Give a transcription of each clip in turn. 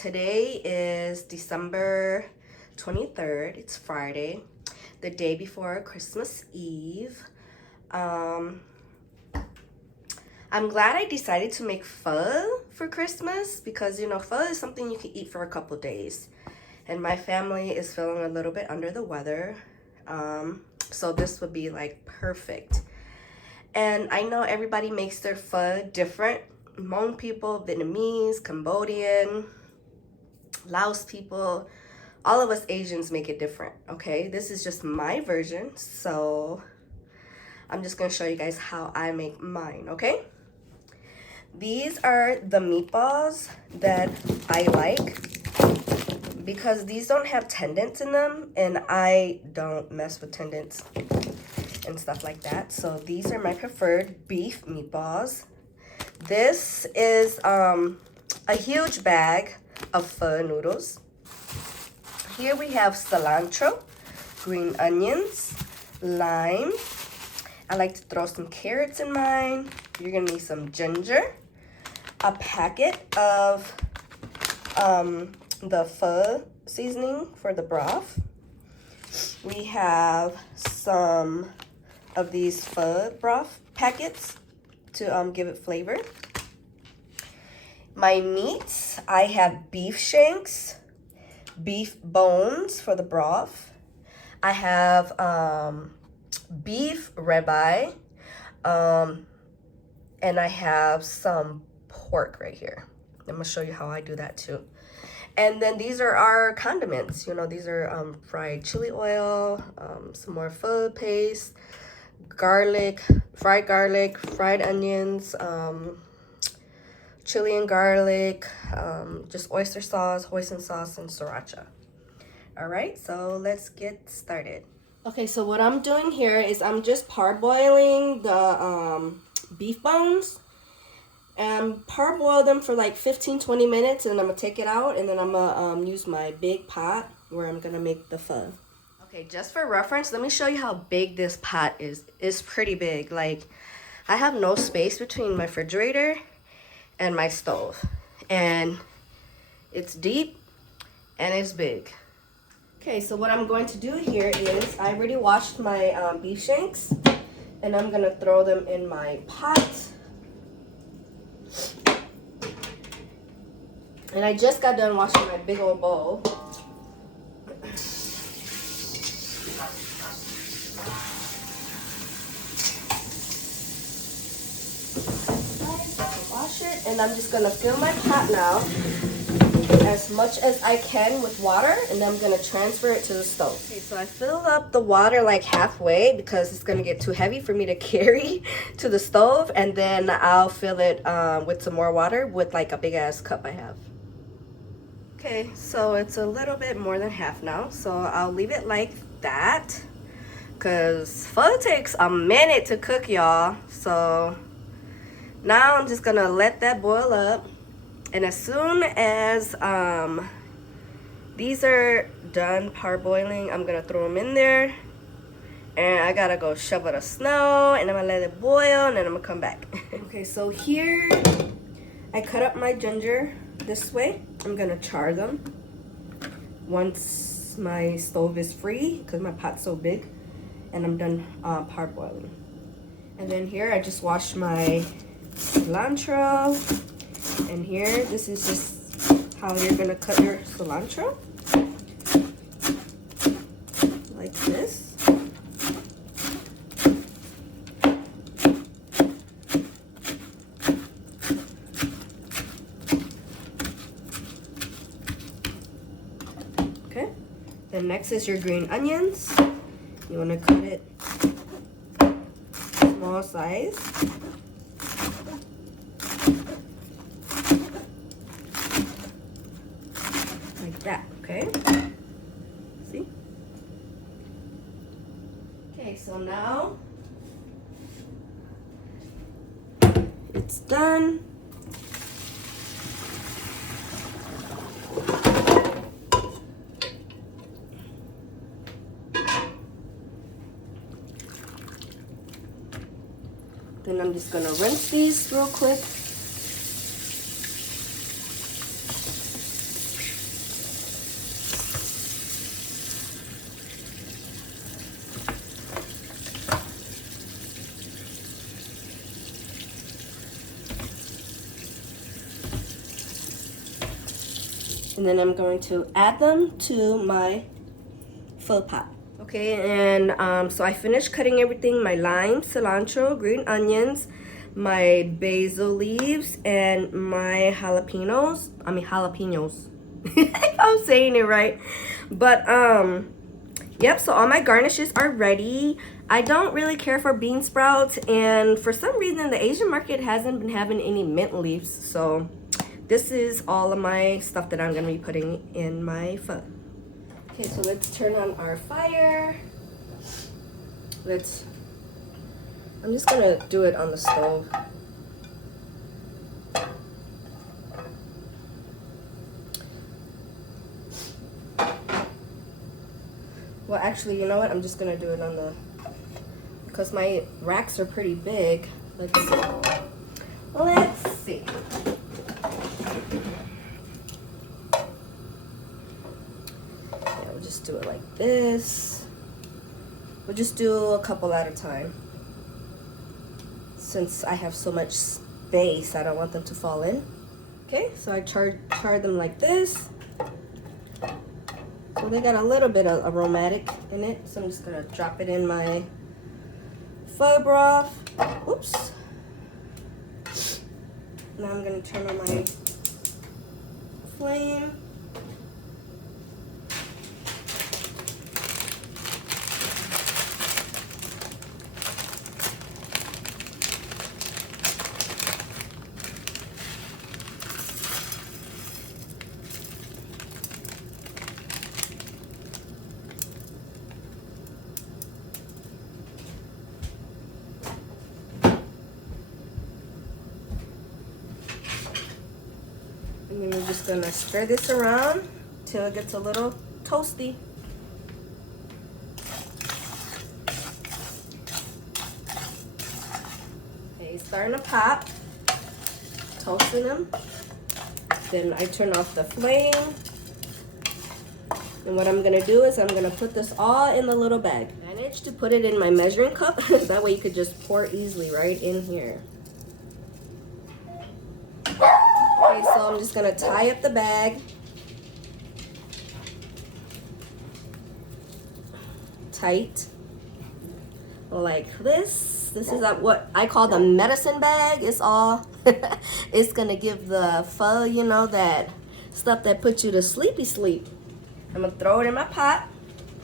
today is December 23rd. It's Friday, the day before Christmas Eve. I'm glad I decided to make pho for Christmas because, you know, pho is something you can eat for a couple days. And my family is feeling a little bit under the weather. So this would be like perfect. And I know everybody makes their pho different. Hmong people, Vietnamese, Cambodian, Laos people, all of us Asians make it different, okay? This is just my version, so I'm just gonna show you guys how I make mine, okay? These are the meatballs that I like because these don't have tendons in them, and I don't mess with tendons and stuff like that. So these are my preferred beef meatballs. This is a huge bag of pho noodles. Here we have cilantro, green onions, lime. I like to throw some carrots in mine. You're gonna need some ginger, a packet of the pho seasoning for the broth. We have some of these pho broth packets to give it flavor. My meats, I have beef shanks, beef bones for the broth. I have beef ribeye, and I have some pork right here. I'm gonna show you how I do that too. And then these are our condiments. You know, these are fried chili oil, some more pho paste, garlic, fried onions, chili and garlic, just oyster sauce, hoisin sauce, and sriracha. All right, so let's get started. Okay, so what I'm doing here is I'm just parboiling the beef bones. And parboil them for like 15-20 minutes, and I'm gonna take it out, and then I'm gonna use my big pot where I'm gonna make the pho. Okay, just for reference, let me show you how big this pot is. It's pretty big. Like, I have no space between my refrigerator and my stove, and it's deep and it's big. Okay, so what I'm going to do here is I already washed my beef shanks, and I'm gonna throw them in my pot. And I just got done washing my big old bowl. Wash it, and I'm just gonna fill my pot now as much as I can with water, and then I'm gonna transfer it to the stove. Okay, so I filled up the water like halfway because it's gonna get too heavy for me to carry to the stove, and then I'll fill it with some more water with like a big ass cup I have. Okay, so it's a little bit more than half now, so I'll leave it like that because pho takes a minute to cook, y'all. So now I'm just gonna let that boil up, and as soon as these are done parboiling, I'm gonna throw them in there, and I gotta go shovel the snow, and I'm gonna let it boil, and then I'm gonna come back. Okay, so here I cut up my ginger this way. I'm gonna char them once my stove is free because my pot's so big, and I'm done parboiling. And then here I just washed my cilantro, and here this is just how you're gonna cut your cilantro, like this. Then next is your green onions. You want to cut it small size. Like that, okay? See? Okay, so now it's done. Then I'm just gonna rinse these real quick. And then I'm going to add them to my pho pot. Okay, and so I finished cutting everything, my lime, cilantro, green onions, my basil leaves, and my jalapenos. If I'm saying it right. But, yep, so all my garnishes are ready. I don't really care for bean sprouts, and for some reason, the Asian market hasn't been having any mint leaves, so this is all of my stuff that I'm gonna be putting in my pho. Okay, so let's turn on our fire. I'm just gonna do it on the stove. Well, actually, you know what? I'm just gonna do it on the, because my racks are pretty big. Let's see. Yeah, we'll just do it like this. We'll just do a couple at a time. Since I have so much space, I don't want them to fall in. Okay, so I char them like this. So they got a little bit of aromatic in it, so I'm just gonna drop it in my pho broth. Oops. Now I'm gonna turn on my flame. And then we're just gonna stir this around till it gets a little toasty. Okay, starting to pop, toasting them. Then I turn off the flame. And what I'm gonna do is I'm gonna put this all in the little bag. I managed to put it in my measuring cup. That way you could just pour easily right in here. Okay, so I'm just gonna tie up the bag. Tight. Like this. This is what I call the medicine bag. It's all, it's gonna give the pho, you know, that stuff that puts you to sleepy sleep. I'm gonna throw it in my pot.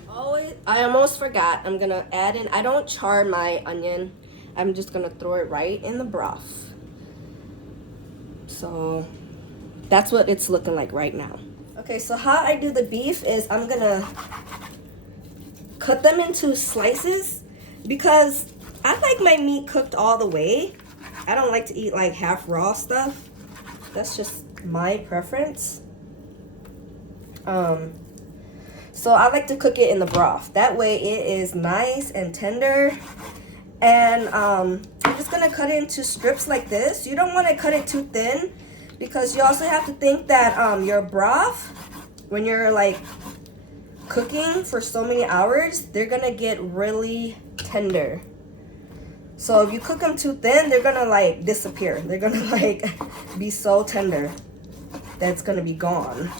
I almost forgot. I'm gonna add in, I don't char my onion. I'm just gonna throw it right in the broth. So that's what it's looking like right now. Okay, so how I do the beef is I'm gonna cut them into slices because I like my meat cooked all the way. I don't like to eat like half raw stuff. That's just my preference. So I like to cook it in the broth. That way it is nice and tender. And I'm just gonna cut it into strips like this. You don't want to cut it too thin because you also have to think that your broth, when you're like cooking for so many hours, they're gonna get really tender. So if you cook them too thin, they're gonna like disappear. They're gonna like be so tender that it's gonna be gone.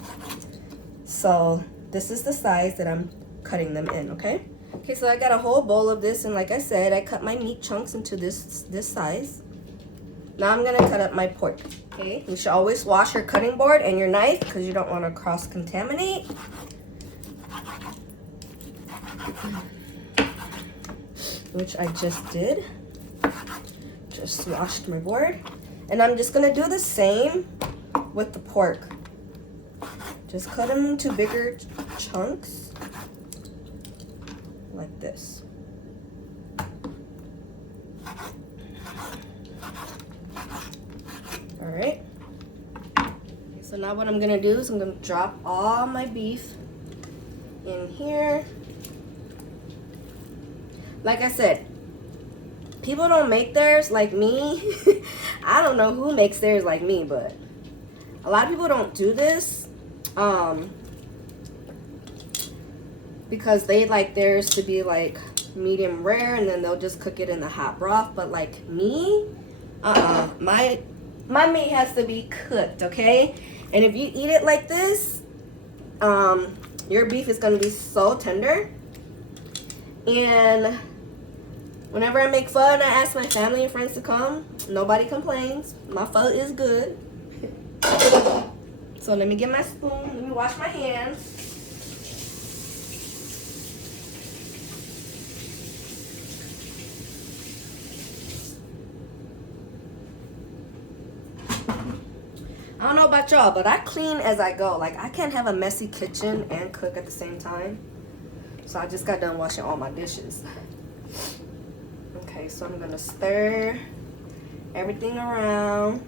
So this is the size that I'm cutting them in, okay? Okay, so I got a whole bowl of this, and like I said, I cut my meat chunks into this size. Now I'm gonna cut up my pork. Okay, you should always wash your cutting board and your knife because you don't want to cross-contaminate. Which I just did. Just washed my board. And I'm just gonna do the same with the pork. Just cut them into bigger chunks. Like this. All right. So now what I'm gonna do is I'm gonna drop all my beef in here. Like I said, people don't make theirs like me. I don't know who makes theirs like me, but a lot of people don't do this. Because they like theirs to be like medium rare, and then they'll just cook it in the hot broth. But like me, my meat has to be cooked, okay? And if you eat it like this, your beef is gonna be so tender. And whenever I make pho and I ask my family and friends to come, nobody complains. My pho is good. So let me get my spoon. Let me wash my hands. I don't know about y'all, but I clean as I go. Like, I can't have a messy kitchen and cook at the same time. So I just got done washing all my dishes. Okay, so I'm gonna stir everything around.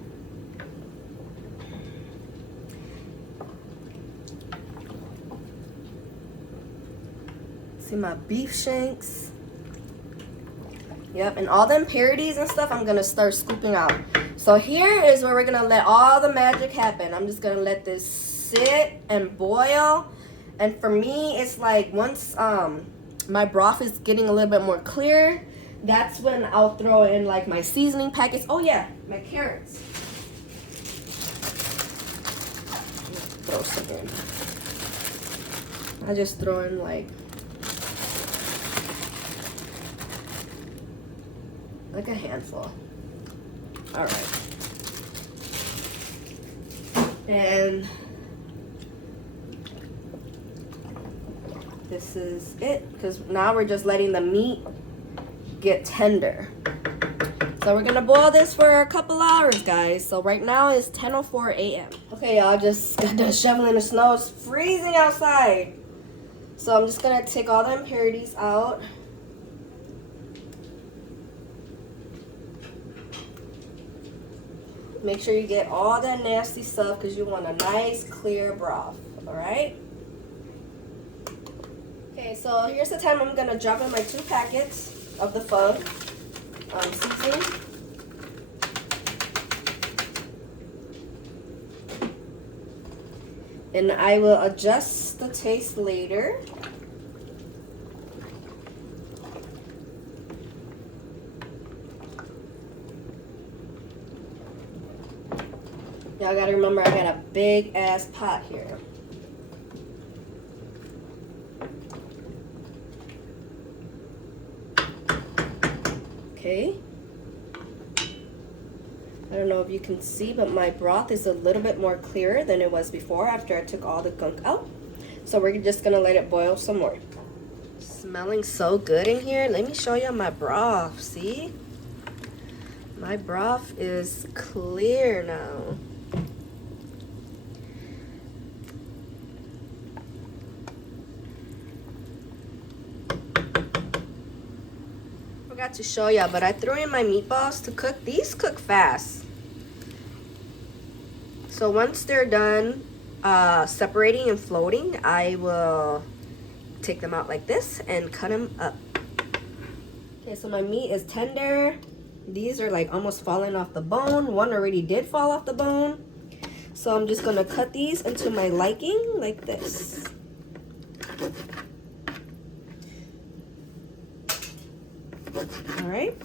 See my beef shanks. Yep, and all the impurities and stuff I'm gonna start scooping out. So here is where we're gonna let all the magic happen. I'm just gonna let this sit and boil. And for me, it's like once my broth is getting a little bit more clear, that's when I'll throw in like my seasoning packets. Oh yeah, my carrots. Throw some in. I just throw in like a handful. All right. And this is it, because now we're just letting the meat get tender. So we're gonna boil this for a couple hours, guys. So right now it's 10:04 a.m. Okay, y'all, just got done shoveling the snow. It's freezing outside. So I'm just gonna take all the impurities out. Make sure you get all that nasty stuff because you want a nice clear broth, all right? Okay, so here's the time I'm gonna drop in my 2 packets of the pho seasoning. And I will adjust the taste later. Y'all gotta remember I got a big ass pot here. Okay. I don't know if you can see, but my broth is a little bit more clearer than it was before after I took all the gunk out. So we're just gonna let it boil some more. Smelling so good in here. Let me show you my broth, see? My broth is clear now. Forgot to show y'all, but I threw in my meatballs to cook. These cook fast. So once they're done separating and floating, I will take them out like this and cut them up. Okay, so my meat is tender. These are like almost falling off the bone. One already did fall off the bone. So I'm just gonna cut these into my liking like this. All right.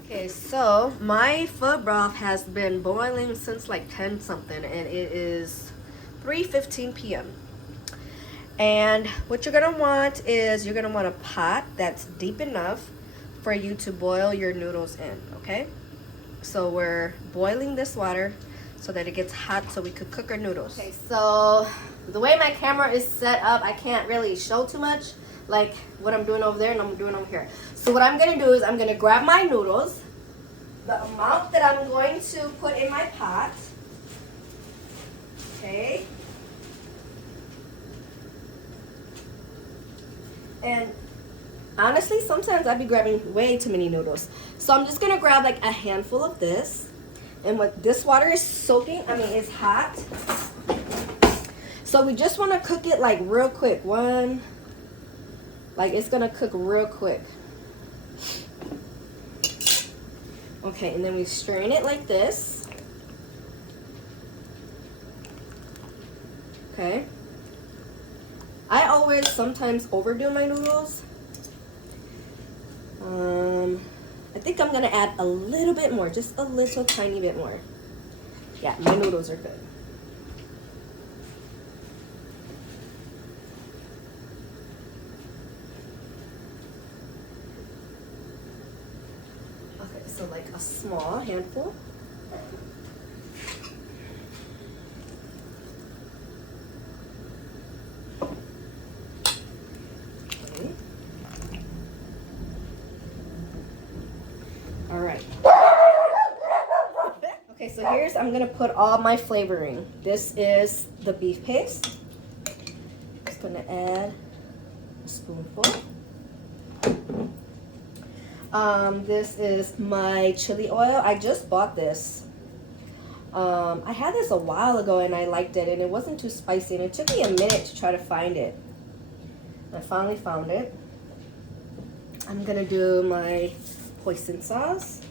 Okay, so my pho broth has been boiling since like 10 something, and it is 3:15 p.m. And what you're gonna want is you're gonna want a pot that's deep enough for you to boil your noodles in, okay? So we're boiling this water so that it gets hot so we could cook our noodles. Okay, so the way my camera is set up, I can't really show too much, like what I'm doing over there and I'm doing over here. So what I'm gonna do is I'm gonna grab my noodles, the amount that I'm going to put in my pot, okay? And honestly, sometimes I'd be grabbing way too many noodles. So I'm just gonna grab like a handful of this. And what this water is soaking, I mean, it's hot. So we just wanna cook it like real quick. Like it's gonna cook real quick. Okay, and then we strain it like this. Okay. I always sometimes overdo my noodles. I think I'm gonna add a little bit more, just a little tiny bit more. Yeah, my noodles are good. Okay, so like a small handful. Okay. All right. Okay, so here's, I'm gonna put all my flavoring. This is the beef paste. Just gonna add a spoonful. This is my chili oil. I just bought this. I had this a while ago and I liked it and it wasn't too spicy and it took me a minute to try to find it. I finally found it. I'm gonna do my hoisin sauce.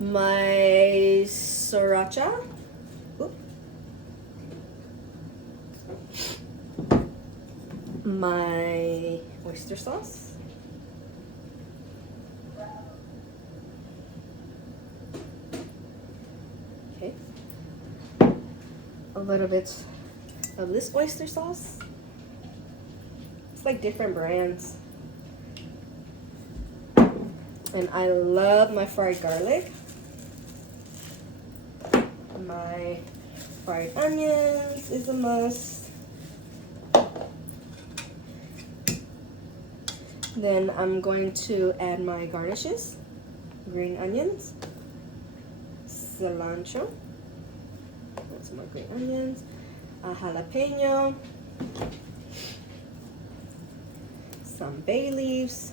My sriracha. Oop. My oyster sauce. Okay. A little bit of this oyster sauce. It's like different brands. And I love my fried garlic. My fried onions is a must. Then I'm going to add my garnishes, green onions, cilantro, that's my green onions, a jalapeno, some bay leaves,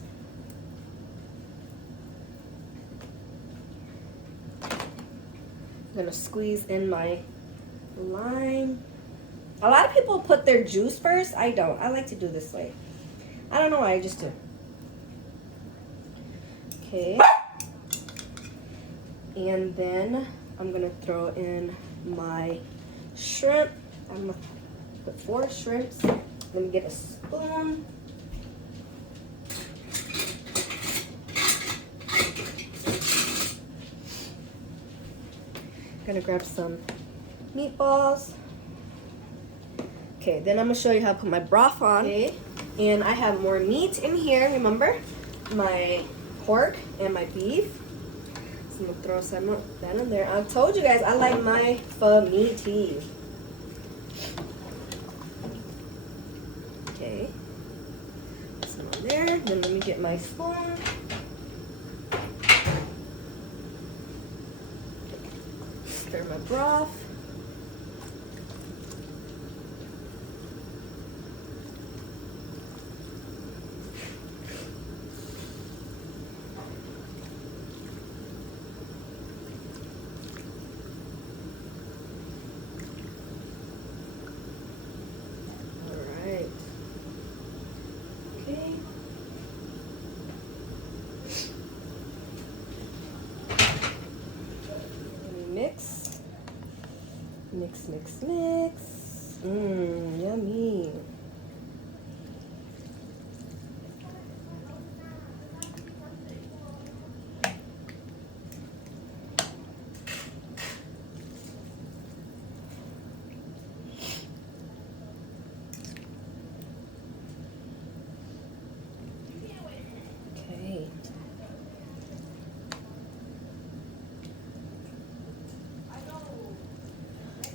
I'm gonna squeeze in my lime. A lot of people put their juice first. I don't. I like to do this way. I don't know why, I just do. Okay. And then I'm gonna throw in my shrimp. I'm gonna put 4 shrimps. Let me get a spoon. Gonna grab some meatballs. Okay, then I'm gonna show you how to put my broth on. Okay, and I have more meat in here, remember? My pork and my beef. So I'm gonna throw some of that in there. I told you guys I like my pho meaty. Okay, some on there. Then let me get my spoon. Stir my broth. Alright. Okay. Mix. Mix, mix, mix. Yummy. Okay.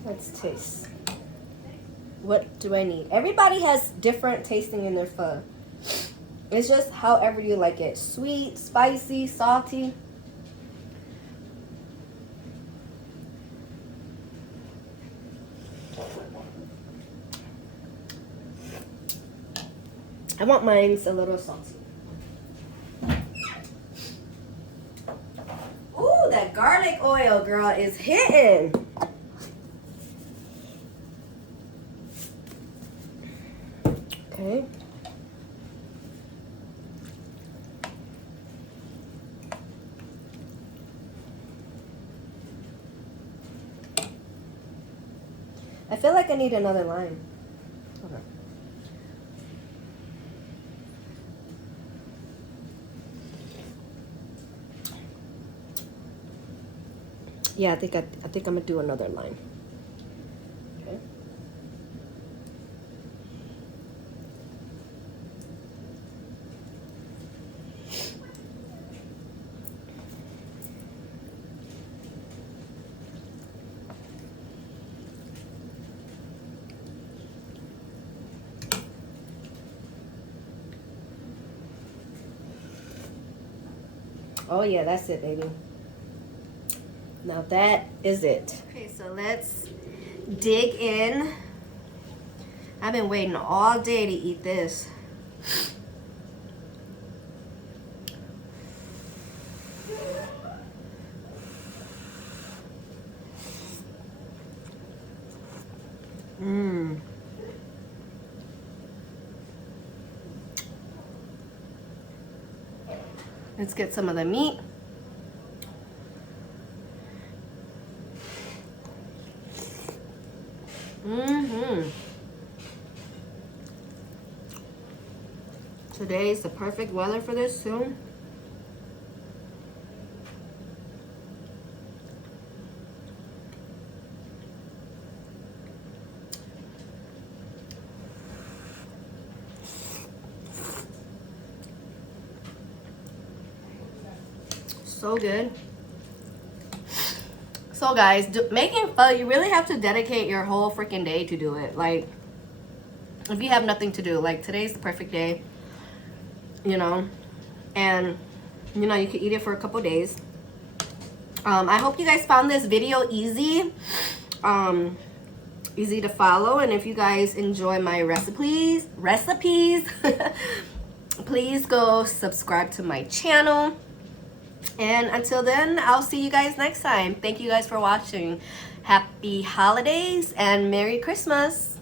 Let's taste. What do I need? Everybody has different tasting in their pho. It's just however you like it. Sweet, spicy, salty. I want mine's a little salty. Ooh, that garlic oil, girl, is hitting. Okay. I feel like I need another lime. Okay. Yeah, I think I'm gonna do another lime. Okay. Oh yeah, that's it, baby. Now that is it. Okay, so let's dig in. I've been waiting all day to eat this. Mmm. Let's get some of the meat. Today is the perfect weather for this too. So good. So guys, making pho, you really have to dedicate your whole freaking day to do it. Like, if you have nothing to do, like today's the perfect day, you know, and you know, you could eat it for a couple days. I hope you guys found this video easy, easy to follow, and if you guys enjoy my recipes, please go subscribe to my channel. And until then, I'll see you guys next time. Thank you guys for watching. Happy holidays and Merry Christmas.